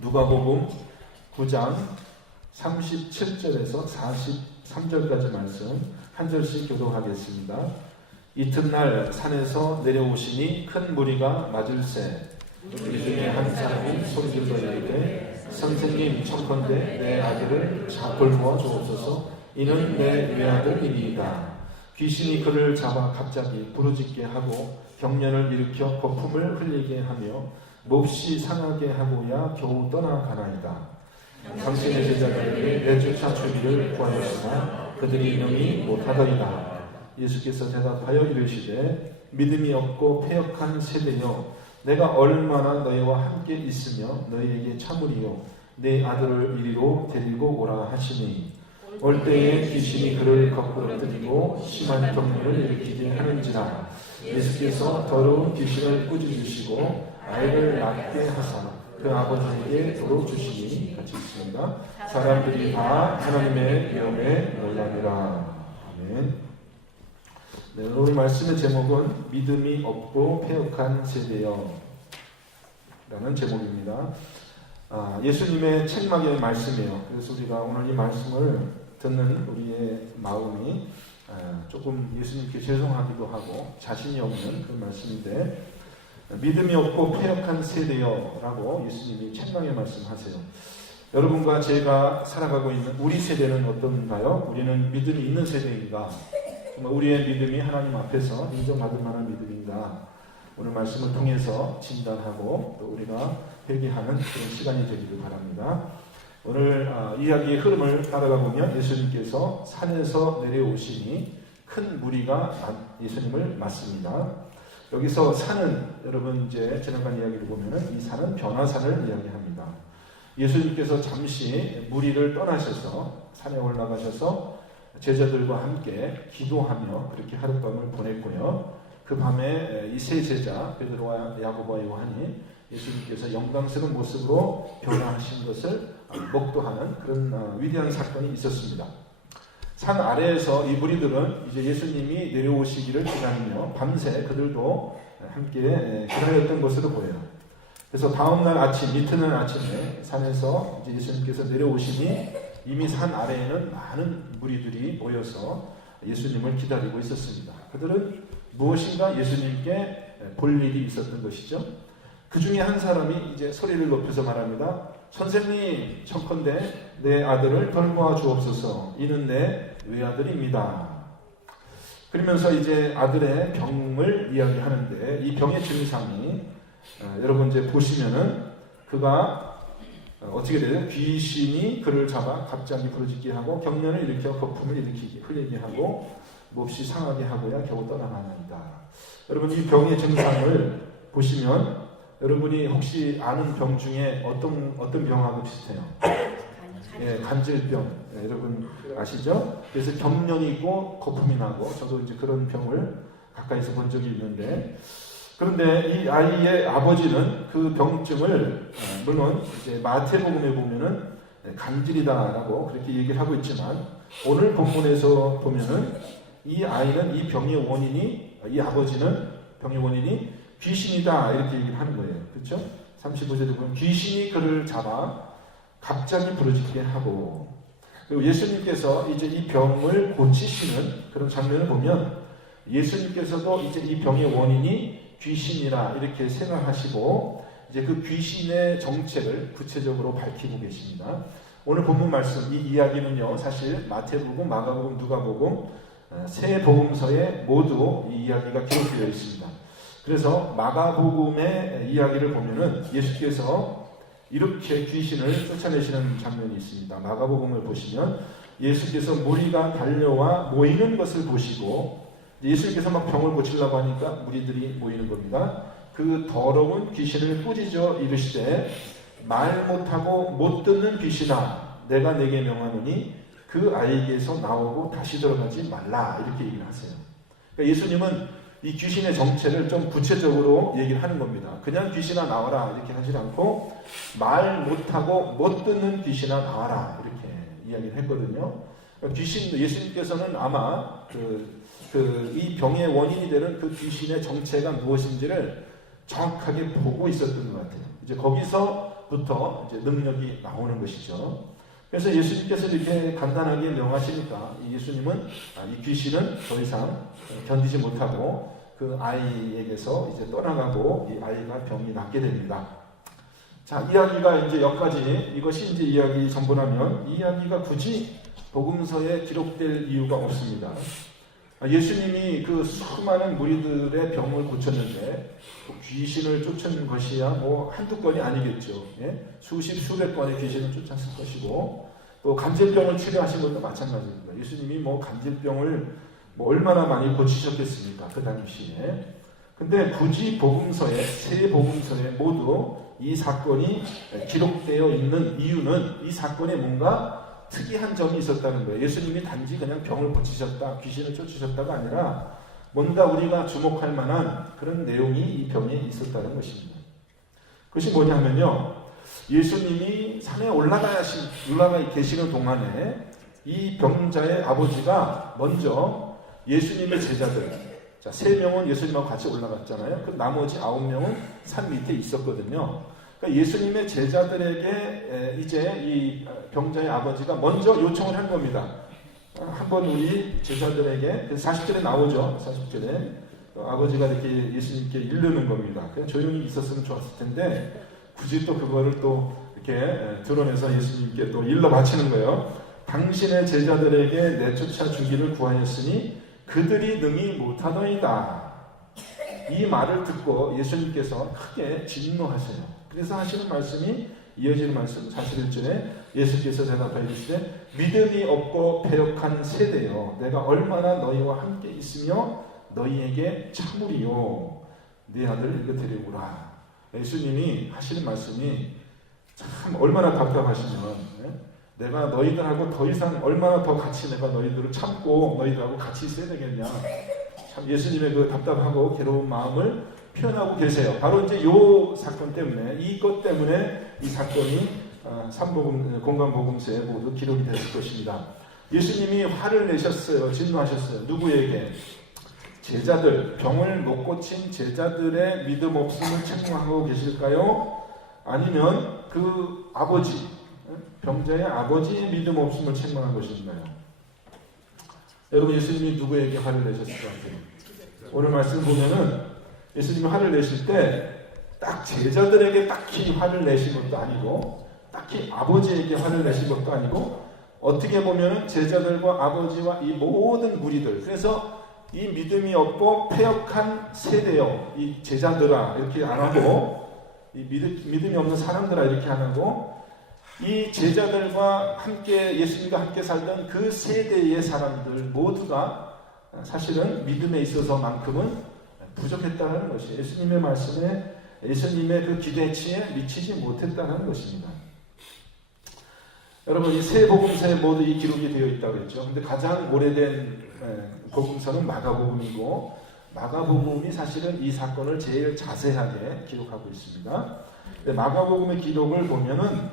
누가복음 9장 37절에서 43절까지 말씀 한 절씩 교독하겠습니다. 이튿날 산에서 내려오시니 큰 무리가 맞을새 그 중에 한 사람이 소리질러 이르되 선생님 청컨대 내 아들을 돌보아 주옵소서. 이는 내 외아들이니이다. 귀신이 그를 잡아 갑자기 부르짖게 하고 경련을 일으켜 거품을 흘리게 하며 몹시 상하게 하고야 겨우 떠나가나이다. 당신의 제자들에게 내주차 주기를 구하였으나 그들이 능히 못하더이다. 예수께서 대답하여 이르시되 믿음이 없고 패역한 세대여, 내가 얼마나 너희와 함께 있으며 너희에게 참으리요. 내 아들을 이리로 데리고 오라 하시니 올 때에 귀신이 그를 거꾸로 들이고 심한 경련을 일으키게 하는지라. 예수께서 더러운 귀신을 꾸짖으시고 아이를 낫게 하사 그 아버지에게 도로 주시니 같이 있습니다. 사람들이 다 하나님의 위엄에 놀라니라. 아멘. 네, 오늘 말씀의 제목은 믿음이 없고 패역한 세대여 라는 제목입니다. 예수님의 책망의 말씀이에요. 그래서 우리가 오늘 이 말씀을 듣는 우리의 마음이 조금 예수님께 죄송하기도 하고 자신이 없는 그런 말씀인데, 믿음이 없고 패역한 세대여 라고 예수님이 책망의 말씀하세요. 여러분과 제가 살아가고 있는 우리 세대는 어떤가요? 우리는 믿음이 있는 세대인가? 우리의 믿음이 하나님 앞에서 인정받을 만한 믿음인가? 오늘 말씀을 통해서 진단하고 또 우리가 회개하는 그런 시간이 되기를 바랍니다. 오늘 이야기의 흐름을 따라가 보면 예수님께서 산에서 내려오시니 큰 무리가 예수님을 맞습니다. 여기서 산은, 여러분 이제 지난번 이야기를 보면은 이 산은 변화산을 이야기합니다. 예수님께서 잠시 무리를 떠나셔서 산에 올라가셔서 제자들과 함께 기도하며 그렇게 하룻밤을 보냈고요. 그 밤에 이 세 제자 베드로와 야고보와 요한이 예수님께서 영광스러운 모습으로 변화하신 것을 목도하는 그런 위대한 사건이 있었습니다. 산 아래에서 이 무리들은 이제 예수님이 내려오시기를 기다리며 밤새 그들도 함께 기다렸던 것으로 보여요. 그래서 다음날 아침, 이튿날 아침에 산에서 이제 예수님께서 내려오시니 이미 산 아래에는 많은 무리들이 모여서 예수님을 기다리고 있었습니다. 그들은 무엇인가 예수님께 볼 일이 있었던 것이죠. 그 중에 한 사람이 이제 소리를 높여서 말합니다. 선생님, 청컨대 내 아들을 돌보아 주옵소서. 이는 내 외아들입니다. 그러면서 이제 아들의 병을 이야기하는데, 이 병의 증상이 여러분 이제 보시면은 그가 어떻게 돼요? 귀신이 그를 잡아 갑자기 부르짖게 하고 경련을 일으켜 거품을 흘리게 하고 몹시 상하게 하고야 겨우 떠나가나이다. 여러분 이 병의 증상을 보시면 여러분이 혹시 아는 병 중에 어떤 병하고 비슷해요? 예, 간질병. 예, 여러분 아시죠? 그래서 경련이 있고 거품이 나고, 저도 이제 그런 병을 가까이서 본 적이 있는데, 그런데 이 아이의 아버지는 그 병증을 물론 이제 마태복음에 보면은 간질이다라고 그렇게 얘기를 하고 있지만, 오늘 본문에서 보면은 이 아이는 이 병의 원인이, 이 아버지는 병의 원인이 귀신이다 이렇게 얘기를 하는 거예요. 그렇죠? 35절에 보면 귀신이 그를 잡아 갑자기 부르짖게 하고, 그리고 예수님께서 이제 이 병을 고치시는 그런 장면을 보면 예수님께서도 이제 이 병의 원인이 귀신이라 이렇게 생각하시고 이제 그 귀신의 정체를 구체적으로 밝히고 계십니다. 오늘 본문 말씀, 이 이야기는요, 사실 마태복음, 마가복음, 누가복음 세 복음서에 모두 이 이야기가 기록되어 있습니다. 그래서 마가복음의 이야기를 보면은 예수께서 이렇게 귀신을 쫓아내시는 장면이 있습니다. 마가복음을 보시면 예수께서 무리가 달려와 모이는 것을 보시고, 예수께서 막 병을 고치려고 하니까 무리들이 모이는 겁니다. 그 더러운 귀신을 꾸짖어 이르시되 말 못하고 못 듣는 귀신아, 내가 내게 명하노니 그 아이에게서 나오고 다시 들어가지 말라 이렇게 얘기를 하세요. 그러니까 예수님은 이 귀신의 정체를 좀 구체적으로 얘기를 하는 겁니다. 그냥 귀신아 나와라 이렇게 하지 않고 말 못하고 못 듣는 귀신아 나와라 이렇게 이야기를 했거든요. 귀신, 예수님께서는 아마 이 병의 원인이 되는 그 귀신의 정체가 무엇인지를 정확하게 보고 있었던 것 같아요. 이제 거기서 거기서부터 이제 능력이 나오는 것이죠. 그래서 예수님께서 이렇게 간단하게 명하시니까 예수님은 이 귀신은 더 이상 견디지 못하고 그 아이에게서 이제 떠나가고 이 아이가 병이 낫게 됩니다. 자, 이야기가 이제 여기까지, 이것이 이제 이야기 전부라면 이 이야기가 굳이 복음서에 기록될 이유가 없습니다. 예수님이 그 수많은 무리들의 병을 고쳤는데 귀신을 쫓은 것이야 뭐 한두 건이 아니겠죠. 예? 수십 수백 건의 귀신을 쫓았을 것이고 또 간질병을 치료하신 것도 마찬가지입니다. 예수님이 뭐 간질병을 뭐 얼마나 많이 고치셨겠습니까? 그 당시에. 근데 굳이 복음서에, 세 복음서에 모두 이 사건이 기록되어 있는 이유는 이 사건에 뭔가 특이한 점이 있었다는 거예요. 예수님이 단지 그냥 병을 고치셨다, 귀신을 쫓으셨다가 아니라 뭔가 우리가 주목할 만한 그런 내용이 이 병에 있었다는 것입니다. 그것이 뭐냐면요, 예수님이 산에 올라가 계시는 동안에 이 병자의 아버지가 먼저 예수님의 제자들, 자, 3명은 예수님하고 같이 올라갔잖아요. 그 나머지 9명은 산 밑에 있었거든요. 그러니까 예수님의 제자들에게 이제 이 병자의 아버지가 먼저 요청을 한 겁니다. 한번 우리 제자들에게 40절에 나오죠. 40절에 아버지가 이렇게 예수님께 이르는 겁니다. 그냥 조용히 있었으면 좋았을 텐데 굳이 또 그거를 또 이렇게 드러내서 예수님께 또 일러 바치는 거예요. 당신의 제자들에게 내쫓아 주기를 구하였으니 그들이 능히 못하더이다. 이 말을 듣고 예수님께서 크게 진노하세요. 그래서 하시는 말씀이, 이어지는 말씀 41절에 예수께서 대답하여 이르시되 믿음이 없고 패역한 세대여, 내가 얼마나 너희와 함께 있으며 너희에게 참으리요. 네 아들 이거 데려오라. 예수님이 하시는 말씀이 참 얼마나 답답하시면, 내가 너희들하고 더 이상 얼마나 더 같이 내가 너희들을 참고 너희들하고 같이 있어야 되겠냐. 참 예수님의 그 답답하고 괴로운 마음을 표현하고 계세요. 바로 이제 이 사건 때문에, 이것 때문에 이 사건이 공관복음서에 모두 기록이 됐을 것입니다. 예수님이 화를 내셨어요. 진노하셨어요. 누구에게? 제자들, 병을 못 고친 제자들의 믿음 없음을 책망하고 계실까요? 아니면 그 아버지, 병자의 아버지의 믿음 없음을 책망한 것인가요? 여러분, 예수님이 누구에게 화를 내셨을 것 같아요? 오늘 말씀 보면은 예수님이 화를 내실 때 딱 제자들에게 딱히 화를 내신 것도 아니고 딱히 아버지에게 화를 내신 것도 아니고 어떻게 보면 제자들과 아버지와 이 모든 무리들, 그래서 이 믿음이 없고 패역한 세대여, 이 제자들아 이렇게 안 하고 이 믿음이 없는 사람들아 이렇게 안 하고 이 제자들과 함께 예수님과 함께 살던 그 세대의 사람들 모두가 사실은 믿음에 있어서만큼은 부족했다는 것이 예수님의 말씀에, 예수님의 그 기대치에 미치지 못했다는 것입니다. 여러분, 이 세 복음서에 모두 이 기록이 되어 있다고 그랬죠. 근데 가장 오래된 복음서는 마가복음이고, 마가복음이 사실은 이 사건을 제일 자세하게 기록하고 있습니다. 마가복음의 기록을 보면은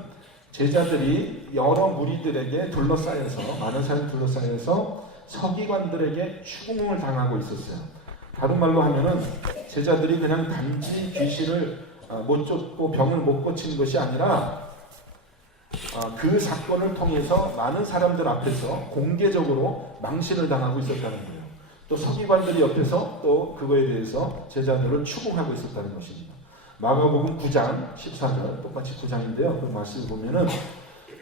제자들이 여러 무리들에게 둘러싸여서, 많은 사람이 둘러싸여서 서기관들에게 추궁을 당하고 있었어요. 다른 말로 하면은 제자들이 그냥 단지 귀신을 못 쫓고 병을 못 고친 것이 아니라 그 사건을 통해서 많은 사람들 앞에서 공개적으로 망신을 당하고 있었다는 거예요. 또 서기관들이 옆에서 또 그거에 대해서 제자들을 추궁하고 있었다는 것입니다. 마가복음 9장 14절, 똑같이 9장인데요. 그 말씀을 보면은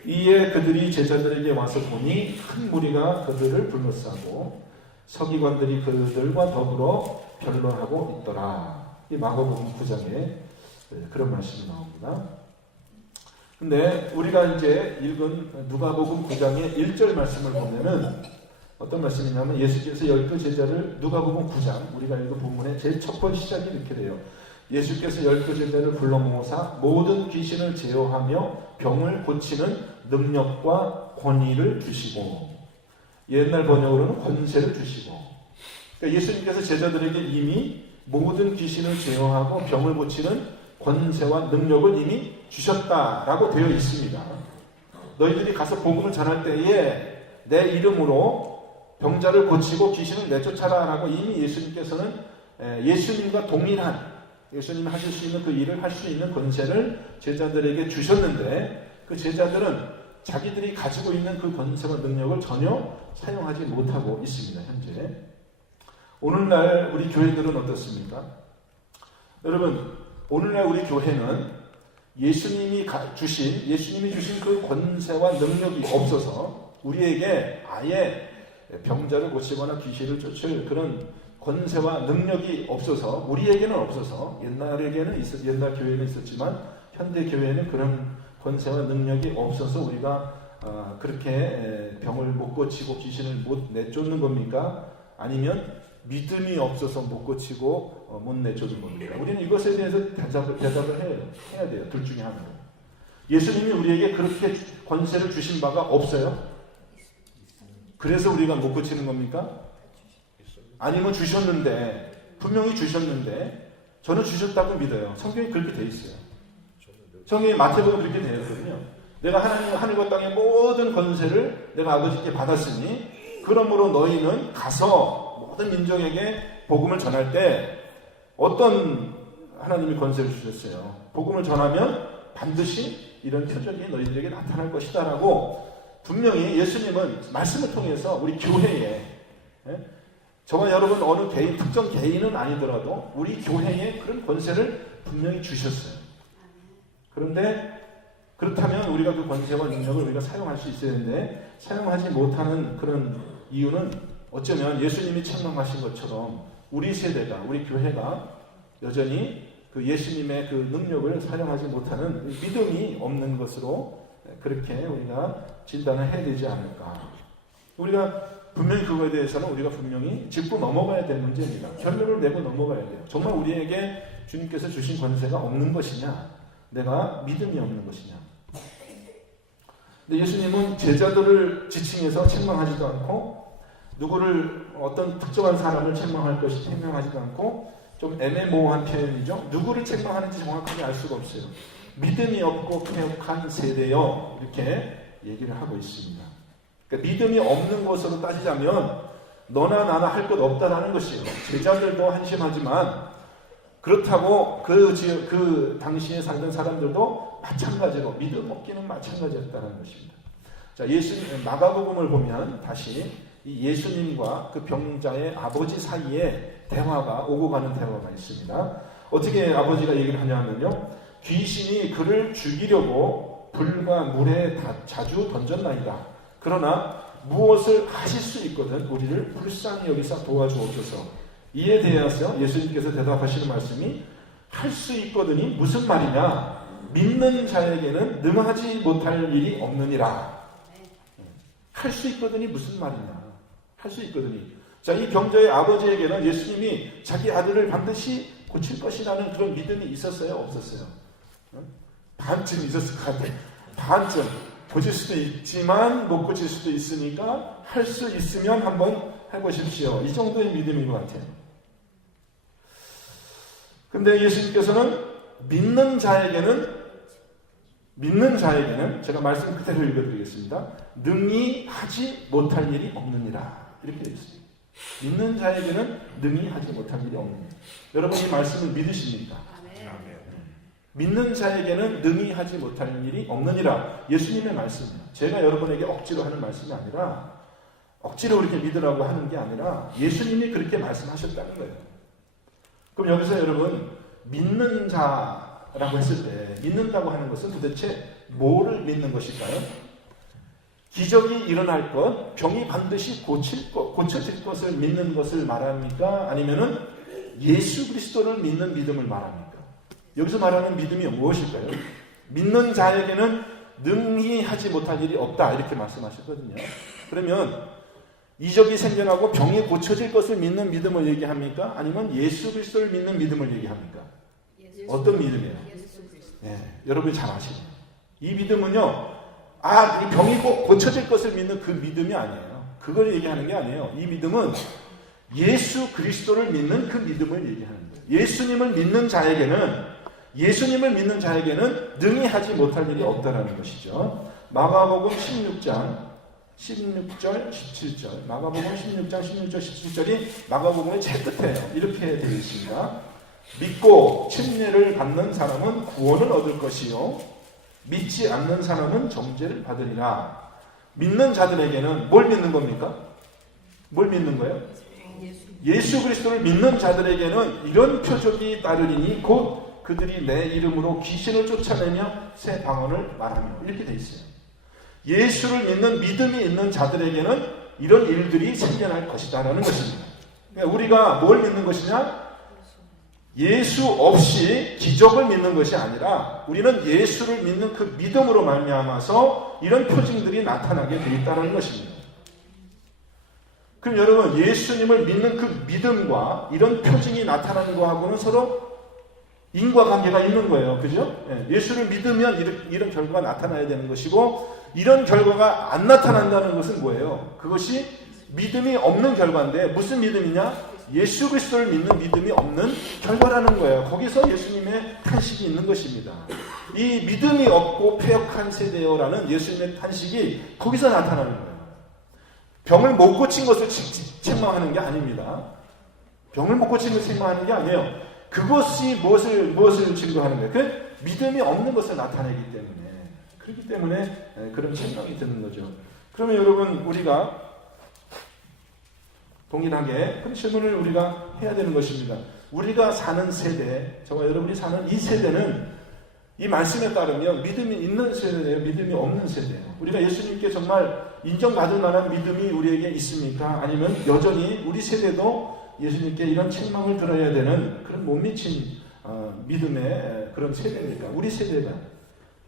이에 그들이 제자들에게 와서 보니 큰 무리가 그들을 둘러싸고 서기관들이 그들과 더불어 변론하고 있더라. 이 마가복음 9장에 그런 말씀이 나옵니다. 근데 우리가 이제 읽은 누가복음 9장의 1절 말씀을 보면은 어떤 말씀이냐면 예수께서 12 제자를, 누가복음 9장 우리가 읽은 본문의 제일 첫 번째 시작이 이렇게 돼요. 예수께서 12 제자를 불러 모으사 모든 귀신을 제어하며 병을 고치는 능력과 권위를 주시고, 옛날 번역으로는 권세를 주시고, 그러니까 예수님께서 제자들에게 이미 모든 귀신을 제어하고 병을 고치는 권세와 능력을 이미 주셨다라고 되어 있습니다. 너희들이 가서 복음을 전할 때에 내 이름으로 병자를 고치고 귀신을 내쫓아라 라고 이미 예수님께서는 예수님과 동일한 예수님이 하실 수 있는 그 일을 할 수 있는 권세를 제자들에게 주셨는데 그 제자들은 자기들이 가지고 있는 그 권세와 능력을 전혀 사용하지 못하고 있습니다. 현재. 오늘날 우리 교회들은 어떻습니까? 여러분, 오늘날 우리 교회는 예수님이 주신 그 권세와 능력이 없어서 우리에게 아예 병자를 고치거나 귀신을 쫓을 그런 권세와 능력이 없어서 우리에게는 없어서 옛날 교회는 있었지만 현대 교회는 그런 권세와 능력이 없어서 우리가 그렇게 병을 못 고치고 귀신을 못 내쫓는 겁니까? 아니면 믿음이 없어서 못 고치고 못 내쫓는 겁니까? 우리는 이것에 대해서 대답을 해야 돼요. 둘 중에 하나로. 예수님이 우리에게 그렇게 권세를 주신 바가 없어요? 그래서 우리가 못 고치는 겁니까? 아니면 분명히 주셨는데 저는 주셨다고 믿어요. 성경이 그렇게 돼 있어요. 성경이 마태복음 그렇게 되어 있거든요. 내가 하나님 하늘과 땅의 모든 권세를 내가 아버지께 받았으니 그러므로 너희는 가서 모든 민족에게 복음을 전할 때 어떤 하나님이 권세를 주셨어요. 복음을 전하면 반드시 이런 표적이 너희들에게 나타날 것이다 라고 분명히 예수님은 말씀을 통해서 우리 교회에 저와 여러분 어느 개인, 특정 개인은 아니더라도 우리 교회에 그런 권세를 분명히 주셨어요. 그런데 그렇다면 우리가 그 권세와 능력을 우리가 사용할 수 있어야 되는데 사용하지 못하는 그런 이유는 어쩌면 예수님이 책망하신 것처럼 우리 세대가, 우리 교회가 여전히 그 예수님의 그 능력을 사용하지 못하는 믿음이 없는 것으로 그렇게 우리가 진단을 해야 되지 않을까. 우리가 분명히 그거에 대해서는 우리가 분명히 짚고 넘어가야 될 문제입니다. 결론을 내고 넘어가야 돼요. 정말 우리에게 주님께서 주신 권세가 없는 것이냐, 내가 믿음이 없는 것이냐. 근데 예수님은 제자들을 지칭해서 책망하지도 않고 누구를 어떤 특정한 사람을 책망하지도 않고 좀 애매모호한 표현이죠. 누구를 책망하는지 정확하게 알 수가 없어요. 믿음이 없고 폐역한 세대요 이렇게 얘기를 하고 있습니다. 그러니까 믿음이 없는 것으로 따지자면 너나 나나 할 것 없다라는 것이에요. 제자들도 한심하지만 그렇다고 그 당시에 살던 사람들도 마찬가지로 믿음 없기는 마찬가지였다는 것입니다. 자, 마가복음을 보면 다시 이 예수님과 그 병자의 아버지 사이에 대화가 오고 가는 대화가 있습니다. 어떻게 아버지가 얘기를 하냐면요. 귀신이 그를 죽이려고 불과 물에 자주 던졌나이다. 그러나 무엇을 하실 수 있거든 우리를 불쌍히 여기사 도와주옵소서. 이에 대해서 예수님께서 대답하시는 말씀이 할 수 있거든이 무슨 말이냐. 믿는 자에게는 능하지 못할 일이 없느니라. 할 수 있거든이 무슨 말이냐. 할 수 있거든이. 자, 이 병자의 아버지에게는 예수님이 자기 아들을 반드시 고칠 것이라는 그런 믿음이 있었어요? 없었어요? 반쯤 있었을 것 같아요. 반쯤. 고칠 수도 있지만 못 고칠 수도 있으니까 할 수 있으면 한번 해보십시오. 이 정도의 믿음인 것 같아요. 근데 예수님께서는 믿는 자에게는 제가 말씀 그대로 읽어드리겠습니다. 능히 하지 못할 일이 없느니라. 이렇게 되어 있습니다. 믿는 자에게는 능히 하지 못할 일이 없느니라. 여러분 이 말씀을 믿으십니까? 믿는 자에게는 능히 하지 못할 일이 없느니라. 예수님의 말씀이에요. 제가 여러분에게 억지로 하는 말씀이 아니라 억지로 그렇게 믿으라고 하는 게 아니라 예수님이 그렇게 말씀하셨다는 거예요. 그럼 여기서 여러분 믿는 자라고 했을 때 믿는다고 하는 것은 도대체 뭐를 믿는 것일까요? 기적이 일어날 것, 병이 반드시 고쳐질 것을 믿는 것을 말합니까? 아니면은 예수 그리스도를 믿는 믿음을 말합니까? 여기서 말하는 믿음이 무엇일까요? 믿는 자에게는 능히 하지 못할 일이 없다 이렇게 말씀하셨거든요. 그러면 이적이 생겨나고 병이 고쳐질 것을 믿는 믿음을 얘기합니까? 아니면 예수 그리스도를 믿는 믿음을 얘기합니까? 어떤 믿음이에요? 네, 여러분이 잘 아시네요. 이 믿음은요, 이 병이 꼭 고쳐질 것을 믿는 그 믿음이 아니에요. 그걸 얘기하는 게 아니에요. 이 믿음은 예수 그리스도를 믿는 그 믿음을 얘기하는 거예요. 예수님을 믿는 자에게는 능히 하지 못할 일이 없다라는 것이죠. 마가복음 16장 16절, 17절. 마가복음 16장 16절, 17절이 마가복음의 제일 끝에요. 이렇게 되어 있습니다. 믿고 침례를 받는 사람은 구원을 얻을 것이요 믿지 않는 사람은 정죄를 받으리라. 믿는 자들에게는 뭘 믿는 겁니까? 뭘 믿는 거예요? 예수 그리스도를 믿는 자들에게는 이런 표적이 따르리니 곧 그들이 내 이름으로 귀신을 쫓아내며 새 방언을 말하며 이렇게 돼 있어요. 예수를 믿는 믿음이 있는 자들에게는 이런 일들이 생겨날 것이다 라는 것입니다. 그러니까 우리가 뭘 믿는 것이냐? 예수 없이 기적을 믿는 것이 아니라 우리는 예수를 믿는 그 믿음으로 말미암아서 이런 표징들이 나타나게 되어 있다는 것입니다. 그럼 여러분, 예수님을 믿는 그 믿음과 이런 표징이 나타나는 것하고는 서로 인과관계가 있는 거예요. 그죠? 예수를 믿으면 이런 결과가 나타나야 되는 것이고, 이런 결과가 안 나타난다는 것은 뭐예요? 그것이 믿음이 없는 결과인데, 무슨 믿음이냐? 예수 그리스도를 믿는 믿음이 없는 결과라는 거예요. 거기서 예수님의 탄식이 있는 것입니다. 이 믿음이 없고 폐역한 세대요라는 예수님의 탄식이 거기서 나타나는 거예요. 병을 못 고친 것을 책망하는 게 아닙니다. 병을 못 고친 것을 책망하는 게 아니에요. 그것이 무엇을 증거하는 거예요? 그 믿음이 없는 것을 나타내기 때문에. 그렇기 때문에 그런 책망이 드는 거죠. 그러면 여러분, 우리가 동일하게 그런 질문을 우리가 해야 되는 것입니다. 우리가 사는 세대, 저와 여러분이 사는 이 세대는 이 말씀에 따르면 믿음이 있는 세대예요, 믿음이 없는 세대예요. 우리가 예수님께 정말 인정받을 만한 믿음이 우리에게 있습니까? 아니면 여전히 우리 세대도 예수님께 이런 책망을 들어야 되는 그런 못 미친 믿음의 그런 세대입니까? 우리 세대가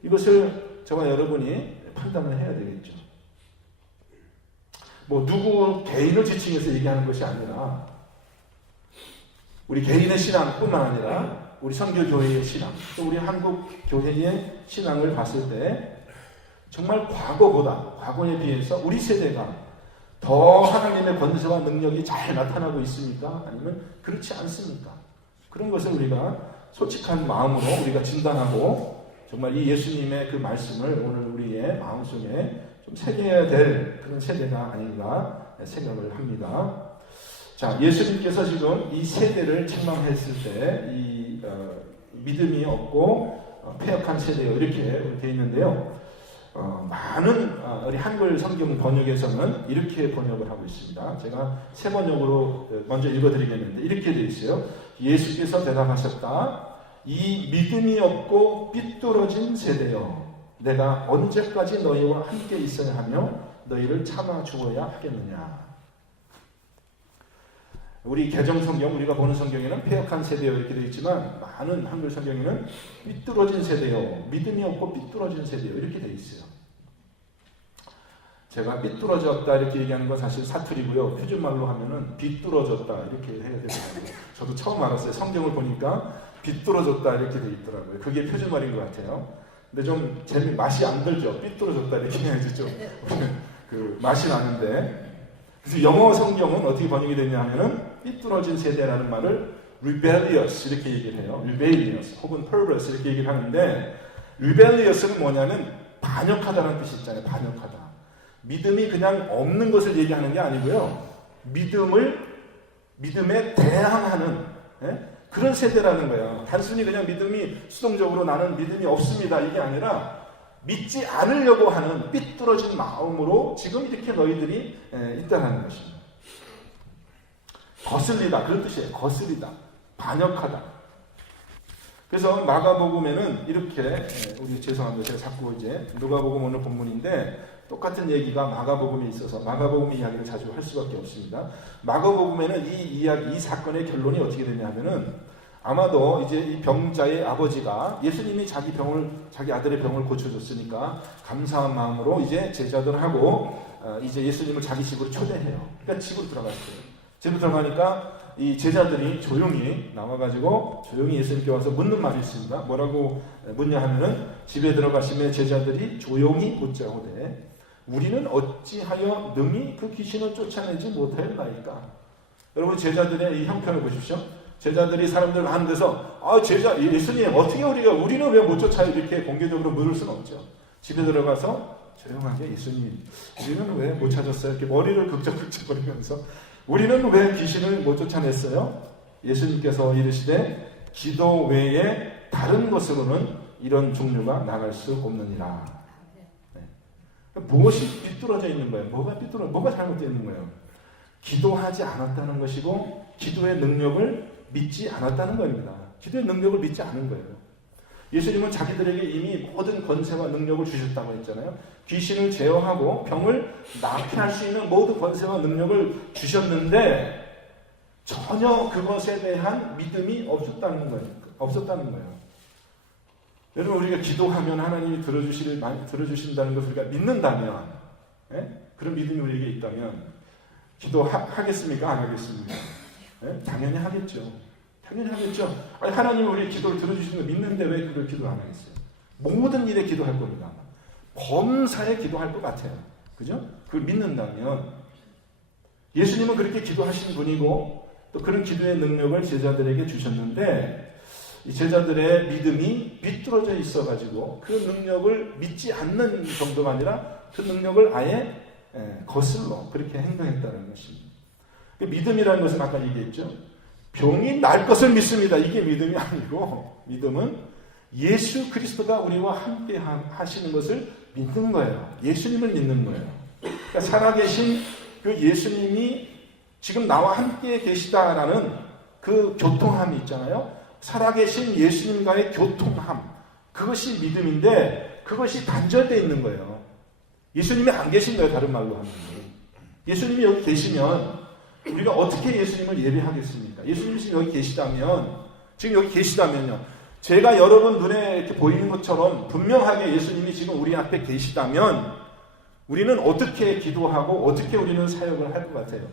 이것을 저와 여러분이 판단을 해야 되겠죠. 뭐 누구 개인을 지칭해서 얘기하는 것이 아니라 우리 개인의 신앙뿐만 아니라 우리 선교교회의 신앙, 또 우리 한국 교회의 신앙을 봤을 때 정말 과거에 비해서 우리 세대가 더 하나님의 권세와 능력이 잘 나타나고 있습니까? 아니면 그렇지 않습니까? 그런 것을 우리가 솔직한 마음으로 우리가 진단하고 정말 이 예수님의 그 말씀을 오늘 우리의 마음속에 좀 새겨야 될 그런 세대가 아닌가 생각을 합니다. 자, 예수님께서 지금 이 세대를 책망했을 때 이 믿음이 없고 폐역한 세대요 이렇게 되어 있는데요. 많은 우리 한글 성경 번역에서는 이렇게 번역을 하고 있습니다. 제가 새 번역으로 먼저 읽어드리겠는데 이렇게 되어 있어요. 예수께서 대답하셨다. 이 믿음이 없고 삐뚤어진 세대여, 내가 언제까지 너희와 함께 있어야 하며 너희를 참아 주어야 하겠느냐. 우리 개정 성경, 우리가 보는 성경에는 폐역한 세대요 이렇게 되어 있지만 많은 한글 성경에는 삐뚤어진 세대요, 믿음이 없고 삐뚤어진 세대요 이렇게 되어 있어요. 제가 삐뚤어졌다 이렇게 얘기하는 건 사실 사투리고요. 표준말로 하면은 비뚤어졌다 이렇게 해야 되더라고요. 저도 처음 알았어요. 성경을 보니까 비뚤어졌다 이렇게 되어 있더라고요. 그게 표준말인 것 같아요. 근데 좀 맛이 안 들죠. 삐뚤어졌다 이렇게 해야지 좀 그 맛이 나는데. 그래서 영어 성경은 어떻게 번역이 되냐 하면은 삐뚤어진 세대라는 말을 rebellious 이렇게 얘기를 해요. rebellious 혹은 perverse 이렇게 얘기를 하는데, rebellious는 뭐냐면 반역하다는 뜻이 있잖아요. 반역하다. 믿음이 그냥 없는 것을 얘기하는 게 아니고요. 믿음에 대항하는 그런 세대라는 거예요. 단순히 그냥 믿음이 수동적으로 나는 믿음이 없습니다 이게 아니라 믿지 않으려고 하는 삐뚤어진 마음으로 지금 이렇게 너희들이 있다는 것입니다. 거슬리다 그런 뜻이에요. 거슬리다, 반역하다. 그래서 마가복음에는 이렇게 우리 죄송합니다. 제가 자꾸 이제 누가복음 오늘 본문인데 똑같은 얘기가 마가복음에 있어서 마가복음 이야기를 자주 할 수밖에 없습니다. 마가복음에는 이 사건의 결론이 어떻게 되냐면은 아마도 이제 이 병자의 아버지가 예수님이 자기 아들의 병을 고쳐줬으니까 감사한 마음으로 이제 제자들하고 이제 예수님을 자기 집으로 초대해요. 그러니까 집으로 들어갔어요. 집으로 들어가니까 이 제자들이 조용히 나와가지고 조용히 예수님께 와서 묻는 말이 있습니다. 뭐라고 묻냐 하면은 집에 들어가시면 제자들이 조용히 묻자오되 우리는 어찌하여 능히 그 귀신을 쫓아내지 못하였나이까. 여러분 제자들의 이 형편을 보십시오. 제자들이 사람들 많은 데서 예수님 어떻게 우리는 왜 못 쫓아요 이렇게 공개적으로 물을 수는 없죠. 집에 들어가서 조용하게 예수님 우리는 왜 못 찾았어요 이렇게 머리를 극적극적거리면서 우리는 왜 귀신을 못 쫓아냈어요? 예수님께서 이르시되 기도 외에 다른 것으로는 이런 종류가 나갈 수 없느니라. 네. 무엇이 삐뚤어져 있는 거예요? 뭐가 잘못되어 있는 거예요? 기도하지 않았다는 것이고 기도의 능력을 믿지 않았다는 겁니다. 기도의 능력을 믿지 않은 거예요. 예수님은 자기들에게 이미 모든 권세와 능력을 주셨다고 했잖아요. 귀신을 제어하고 병을 낫게 할 수 있는 모든 권세와 능력을 주셨는데 전혀 그것에 대한 믿음이 없었다는 거예요. 여러분, 우리가 기도하면 하나님이 들어주신다는 것을 우리가 믿는다면, 그런 믿음이 우리에게 있다면 기도하겠습니까? 안 하겠습니까? 당연히 하겠죠. 아니, 하나님은 우리의 기도를 들어주시는 걸 믿는데 왜 그걸 기도 안 하겠어요? 모든 일에 기도할 겁니다. 범사에 기도할 것 같아요. 그죠? 그걸 믿는다면. 예수님은 그렇게 기도하신 분이고 또 그런 기도의 능력을 제자들에게 주셨는데 이 제자들의 믿음이 비뚤어져 있어가지고 그 능력을 믿지 않는 정도가 아니라 그 능력을 아예 거슬러 그렇게 행동했다는 것입니다. 믿음이라는 것은 아까 얘기했죠. 병이 날 것을 믿습니다. 이게 믿음이 아니고 믿음은 예수 그리스도가 우리와 함께 하시는 것을 믿는 거예요. 예수님을 믿는 거예요. 그러니까 살아계신 그 예수님이 지금 나와 함께 계시다라는 그 교통함이 있잖아요. 살아계신 예수님과의 교통함, 그것이 믿음인데 그것이 단절되어 있는 거예요. 예수님이 안 계신 거예요. 다른 말로 하면. 예수님이 여기 계시면 우리가 어떻게 예수님을 예배하겠습니까? 예수님이 지금 여기 계시다면요. 제가 여러분 눈에 이렇게 보이는 것처럼 분명하게 예수님이 지금 우리 앞에 계시다면 우리는 어떻게 기도하고 어떻게 우리는 사역을 할 것 같아요?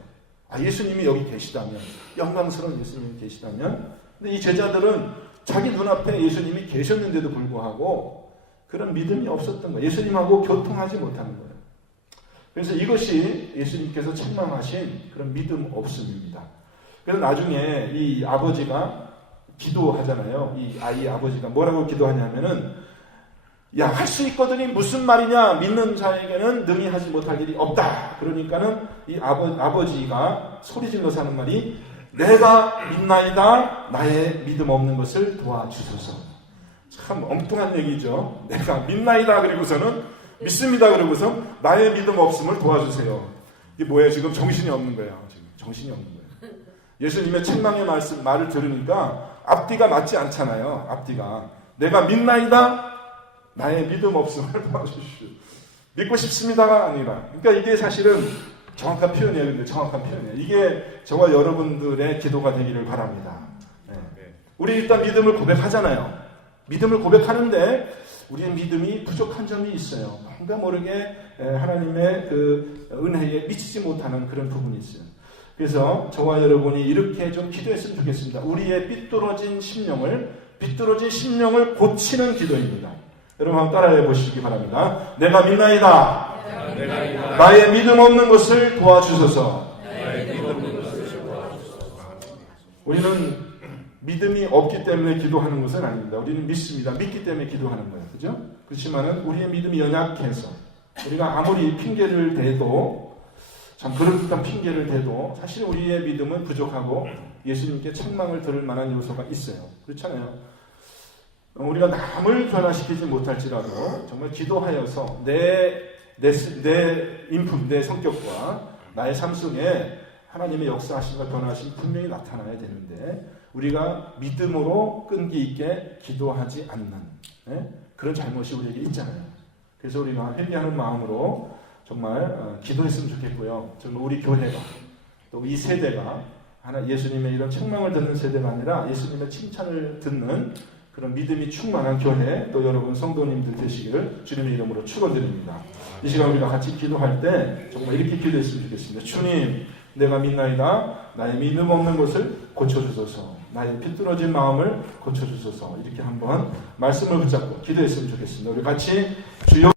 예수님이 여기 계시다면, 영광스러운 예수님이 계시다면. 근데 이 제자들은 자기 눈앞에 예수님이 계셨는데도 불구하고 그런 믿음이 없었던 거예요. 예수님하고 교통하지 못하는 거예요. 그래서 이것이 예수님께서 책망하신 그런 믿음 없음입니다. 그래서 나중에 이 아버지가 기도하잖아요. 이 아이 아버지가 뭐라고 기도하냐면은, 야, 할 수 있거든이 무슨 말이냐? 믿는 자에게는 능히 하지 못할 일이 없다. 그러니까는 이 아버지가 소리질러서 하는 말이, 내가 믿나이다. 나의 믿음 없는 것을 도와주소서. 참 엉뚱한 얘기죠. 내가 믿나이다. 그리고서는 믿습니다. 그러고서 나의 믿음 없음을 도와주세요. 이게 뭐예요? 지금 정신이 없는 거예요. 지금 정신이 없는 거예요. 예수님의 책망의 말을 들으니까 앞뒤가 맞지 않잖아요. 앞뒤가. 내가 믿나이다. 나의 믿음 없음을 도와주시오. 믿고 싶습니다가 아니라. 그러니까 이게 사실은 정확한 표현이에요. 근데 정확한 표현이에요. 이게 저와 여러분들의 기도가 되기를 바랍니다. 네. 우리 일단 믿음을 고백하잖아요. 믿음을 고백하는데 우리의 믿음이 부족한 점이 있어요. 뭔가 모르게 하나님의 그 은혜에 미치지 못하는 그런 부분이 있어요. 그래서 저와 여러분이 이렇게 좀 기도했으면 좋겠습니다. 우리의 삐뚤어진 심령을 고치는 기도입니다. 여러분 한번 따라해 보시기 바랍니다. 내가 믿나이다. 나의 믿음 없는 것을 도와주소서. 우리는 믿음이 없기 때문에 기도하는 것은 아닙니다. 우리는 믿습니다. 믿기 때문에 기도하는 거예요. 그죠? 그렇지만은 우리의 믿음이 연약해서 우리가 아무리 핑계를 대도, 참 그럴듯한 핑계를 대도 사실 우리의 믿음은 부족하고 예수님께 책망을 들을 만한 요소가 있어요. 그렇잖아요. 우리가 남을 변화시키지 못할지라도 정말 기도하여서 내 인품, 내 성격과 나의 삶 속에 하나님의 역사하심과 변화하심 분명히 나타나야 되는데 우리가 믿음으로 끈기 있게 기도하지 않는 그런 잘못이 우리에게 있잖아요. 그래서 우리가 회개하는 마음으로 정말 기도했으면 좋겠고요. 정말 우리 교회가 또 이 세대가 예수님의 이런 책망을 듣는 세대가 아니라 예수님의 칭찬을 듣는 그런 믿음이 충만한 교회, 또 여러분 성도님들 되시기를 주님의 이름으로 축원드립니다. 이 시간 우리가 같이 기도할 때 정말 이렇게 기도했으면 좋겠습니다. 주님, 내가 믿나이다. 나의 믿음 없는 것을 고쳐주소서. 나의 비뚤어진 마음을 고쳐주소서. 이렇게 한번 말씀을 붙잡고 기도했으면 좋겠습니다. 우리 같이 주여